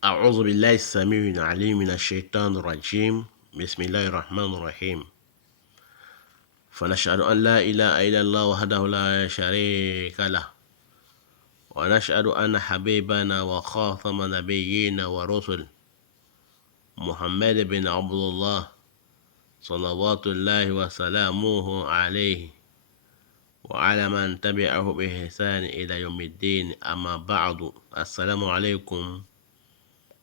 أعوذ بالله السميع العليم من الشيطان الرجيم. بسم الله الرحمن الرحيم. فنشهد أن لا إله إلا الله وحده لا شريك له، ونشهد أن حبيبنا وخاتم نبينا ورسل محمد بن عبد الله صلوات الله وسلامه عليه وعلى من تبعه بإحسان إلى يوم الدين. أما بعد، السلام عليكم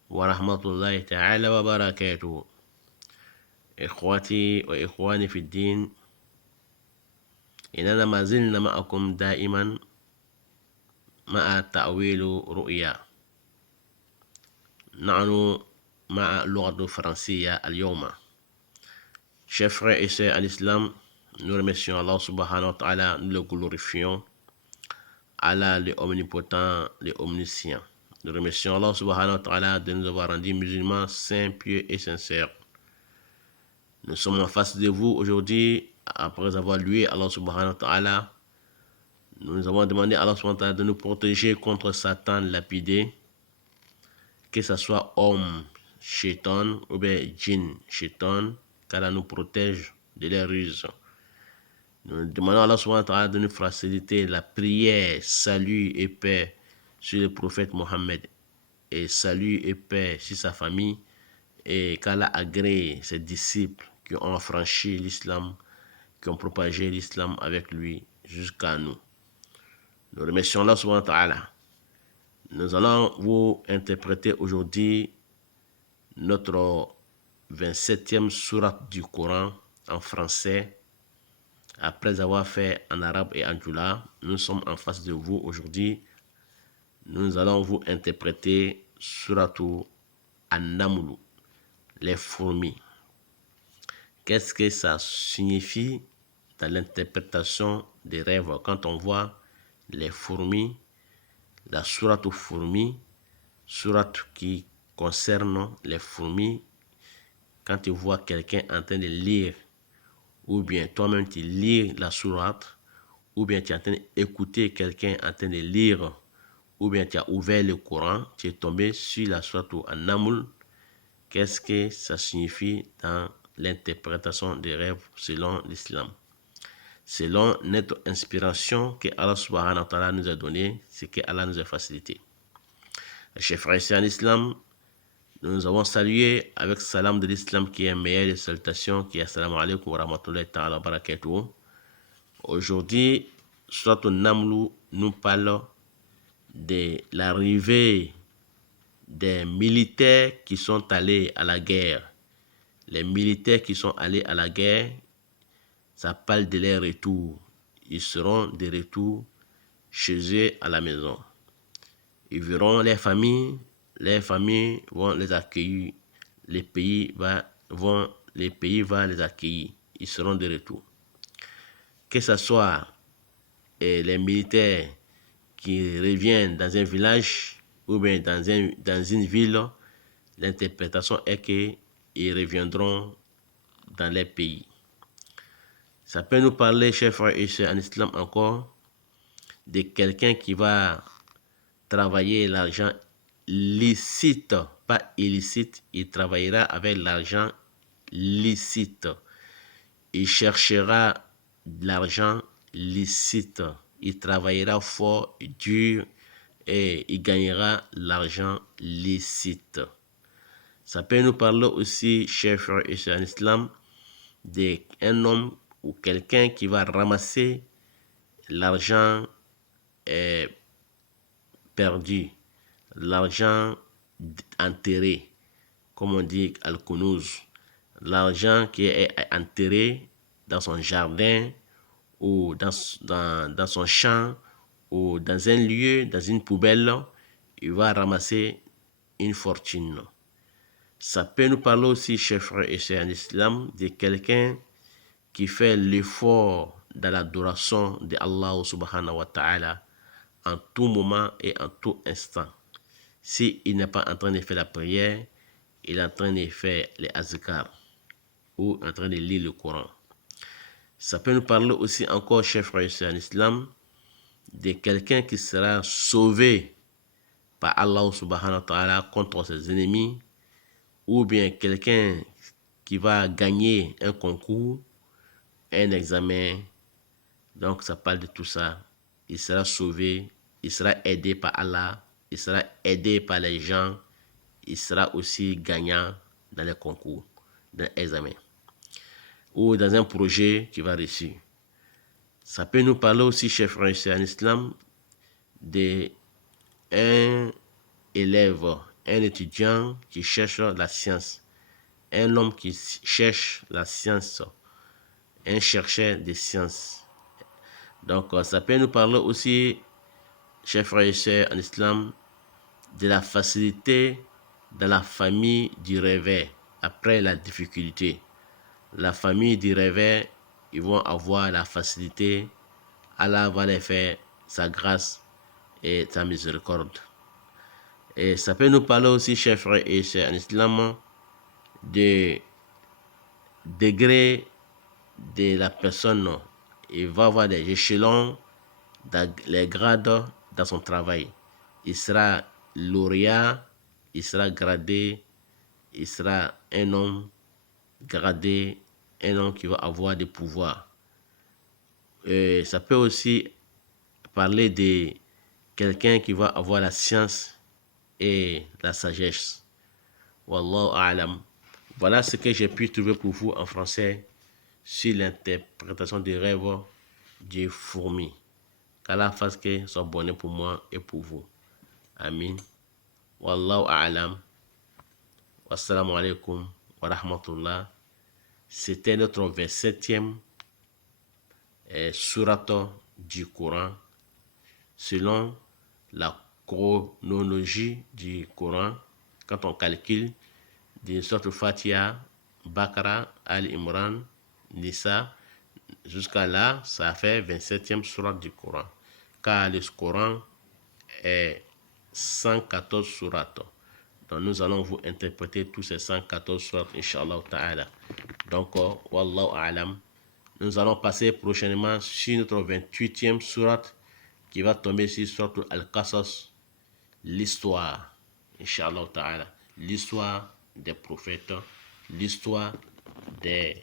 ورحمة الله تعالى وبركاته. إخوتي وإخواني في الدين، إننا ما زلنا معكم دائما مع تأويل رؤيا. نحن مع اللغة الفرنسية اليوم. Chers frères et sœurs à l'islam, nous remercions Allah subhanahu wa ta'ala, nous le glorifions. Allah le omnipotent, le omniscient. Nous remercions Allah subhanahu wa ta'ala de nous avoir rendus musulmans saints, pieux et sincères. Nous sommes en face de vous aujourd'hui, après avoir loué Allah subhanahu wa ta'ala. Nous avons demandé à Allah subhanahu wa ta'ala de nous protéger contre Satan lapidé, que ce soit homme, shaitan ou bien djinn, shaitan, qu'Allah nous protège de leurs ruses. Nous demandons à Allah subhanahu wa ta'ala de nous faciliter la prière, salut et paix sur le prophète Mohammed, et salut et paix sur sa famille, et qu'Allah agrée ses disciples qui ont franchi l'islam, qui ont propagé l'islam avec lui jusqu'à nous. Nous remercions Allah subhanahu wa ta'ala. Nous allons vous interpréter aujourd'hui notre 27e sourate du Coran en français. Après avoir fait en arabe et en djoula, nous sommes en face de vous aujourd'hui. Nous allons vous interpréter suratu An-Naml, les fourmis. Qu'est-ce que ça signifie dans l'interprétation des rêves quand on voit les fourmis, la sourate aux fourmis, sourate qui concerne les fourmis? Quand tu vois quelqu'un en train de lire, ou bien toi-même tu lis la sourate, ou bien tu es en train d'écouter quelqu'un en train de lire, ou bien tu as ouvert le Coran, tu es tombé sur la sourate An-Naml, qu'est-ce que ça signifie dans l'interprétation des rêves selon l'islam? Selon notre inspiration que Allah subhanahu wa ta'ala nous a donné, c'est que Allah nous a facilité. Chers frères et sœurs en islam, nous avons salué avec salam de l'islam qui est meilleur des salutations, qui est assalamu alaikum wa rahmatullahi ta'ala wa barakatuh. Aujourd'hui, Surat An-Naml nous parle de l'arrivée des militaires qui sont allés à la guerre. Les militaires qui sont allés à la guerre, ça parle de leur retour. Ils seront de retour chez eux à la maison. Ils verront les familles vont les accueillir. Les pays vont les accueillir. Ils seront de retour. Que ce soit les militaires qui reviennent dans un village ou bien dans une ville, l'interprétation est qu'ils reviendront dans les pays. Ça peut nous parler, chers frères et sœurs en islam, encore de quelqu'un qui va travailler l'argent licite, pas illicite. Il travaillera avec l'argent licite. Il cherchera l'argent licite. Il travaillera fort, dur, et il gagnera l'argent licite. Ça peut nous parler aussi, chers frères et sœurs en islam, d'un homme ou quelqu'un qui va ramasser l'argent perdu, l'argent enterré, comme on dit al-kunuz, l'argent qui est enterré dans son jardin ou dans son champ ou dans un lieu, dans une poubelle. Il va ramasser une fortune. Ça peut nous parler aussi, chers frères et sœurs en islam, de quelqu'un qui fait l'effort dans l'adoration de Allah subhanahu wa ta'ala en tout moment et en tout instant. S'il n'est pas en train de faire la prière, il est en train de faire les azkar ou en train de lire le Coran. Ça peut nous parler aussi encore, chers frères et sœurs en islam, de quelqu'un qui sera sauvé par Allah subhanahu wa ta'ala contre ses ennemis, ou bien quelqu'un qui va gagner un concours, un examen, donc ça parle de tout ça. Il sera sauvé, il sera aidé par Allah, il sera aidé par les gens, il sera aussi gagnant dans les concours, dans l'examen, ou dans un projet qui va réussir. Ça peut nous parler aussi, chers frères et sœurs en islam, d'un élève, un étudiant qui cherche la science, un homme qui cherche la science, un chercheur de sciences. Donc, ça peut nous parler aussi, chers frères et sœurs en islam, de la facilité dans la famille du réveil après la difficulté. La famille du réveil, ils vont avoir la facilité. Allah va les faire sa grâce et sa miséricorde. Et ça peut nous parler aussi, chers frères et sœurs en islam, de degré de la personne. Il va avoir des échelons, les grades dans son travail. Il sera lauréat, il sera gradé, il sera un homme gradé, un homme qui va avoir des pouvoirs. Ça peut aussi parler de quelqu'un qui va avoir la science et la sagesse. Wallahu a'lam. Voilà ce que j'ai pu trouver pour vous en français sur l'interprétation des rêves du fourmi. Qu'Allah fasse que soit bonheur pour moi et pour vous. Amin. Wallahu a'lam. Wassalamu alaikum wa rahmatullah. C'était notre 27e sourate du Coran selon la chronologie du Coran. Quand on calcule d'une sorte Fatiha, Bakara, Al-Imran, Nisa, jusqu'à là, ça fait 27e sourate du Coran. Car le Coran est 114 sourates. Donc nous allons vous interpréter tous ces 114 sourates, Inch'Allah ta'ala. Donc, Wallahu a'lam. Nous allons passer prochainement sur notre 28e sourate qui va tomber sur sourate Al-Qasas, l'histoire, Inch'Allah ta'ala. L'histoire des prophètes, l'histoire de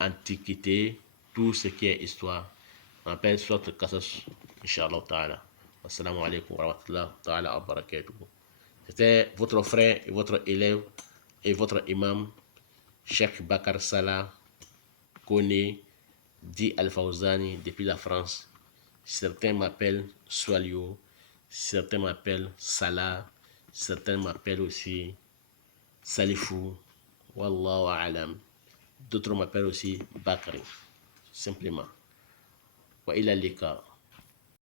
l'Antiquité, tout ce qui est histoire. On appelle sourate Al-Qasas, Inch'Allah ta'ala. Assalamu alaikum wa rahmatullahi ta'ala wa barakatuh. C'était votre frère et votre élève et votre imam, Cheikh Bakar Salah Kone, dit Al-Fawzani depuis la France. Certains m'appellent Swalio, certains m'appellent Salah, certains m'appellent aussi Salifou, Wallahu a'lam. D'autres m'appellent aussi Bakri, simplement. Wa ila lika.